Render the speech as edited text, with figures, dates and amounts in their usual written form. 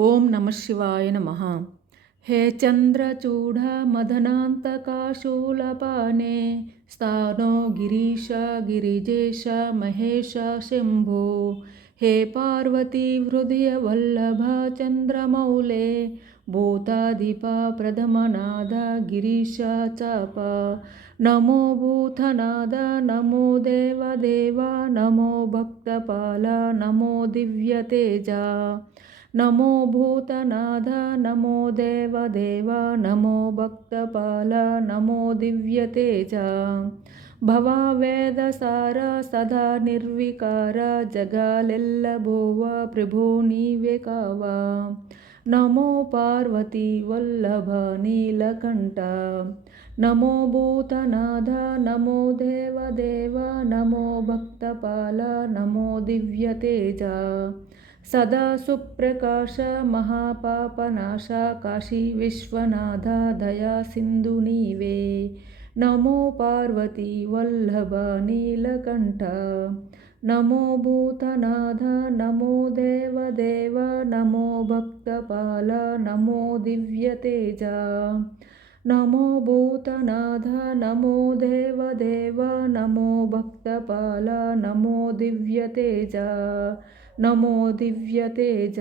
ఓం నమ శివాయ నమ. హే చంద్రచూడ మదనాంతకాశూలపానే స్థానో గిరీశ గిరిజేశ మహేశ శంభో. హే పార్వతీ హృదయ వల్లభ చంద్రమౌళే భూతాధిప ప్రథమనాద గిరీశ చాప. నమో భూతనాద నమో దేవదేవ నమో భక్తపాల నమో దివ్యతేజ. నమో భూతనాథ నమో దేవదేవ నమో భక్తపాల నమో దివ్యతేజ. భవవేదసార సదా నిర్వికార జగాలెల్లబోవ ప్రభో నీవే కావా. నమో పార్వతీ వల్లభ నీలకంఠ. నమో భూతనాథ నమో దేవదేవ నమో భక్తపాల నమో దివ్యతేజ. సదా సుప్రకాశ మహాపాపనాశ కాశీ విశ్వనాథ దయా సింధు నీవే. నమో పార్వతీ వల్లభ నీలకంఠ. నమో భూతనాథ నమో దేవదేవ నమో భక్తపాల నమో దివ్యతేజ. నమో భూతనాథ నమో దేవదేవ నమో భక్తపాల నమో దివ్యతేజ. నమో దివ్యతేజ.